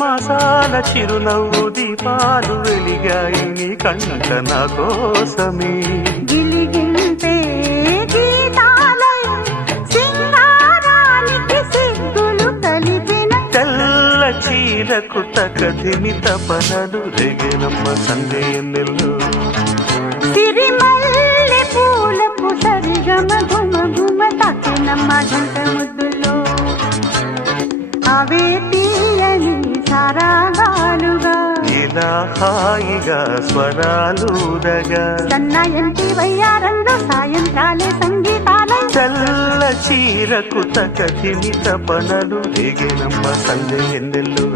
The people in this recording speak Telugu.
మాసాల చిరునవ్వు దీపాలు వెలిగాయి నీ కంట నా కోసమే గిలిగింపే గీతాలయం సింగారానికి సిగ్గులు కలిపిన తెల్ల చీరకు తకదిమి తపనలు రేగినమ్మ సందేయన్నెల్లు సిరిమల్లె పూలకు సరిగమ గుమ గుమ తాకినమ్మ జంట ముద్దులో అవే తీయని సరాగాలుగా ఇలా హాయిగా స్వరాలుదగా సన్నాయంటి వయ్యారంలో సాయంకాలే సంగీతాలై తెల్ల చీరకు తకదిమి తపనలు రేగినమ్మ సందేయన్నెల్లు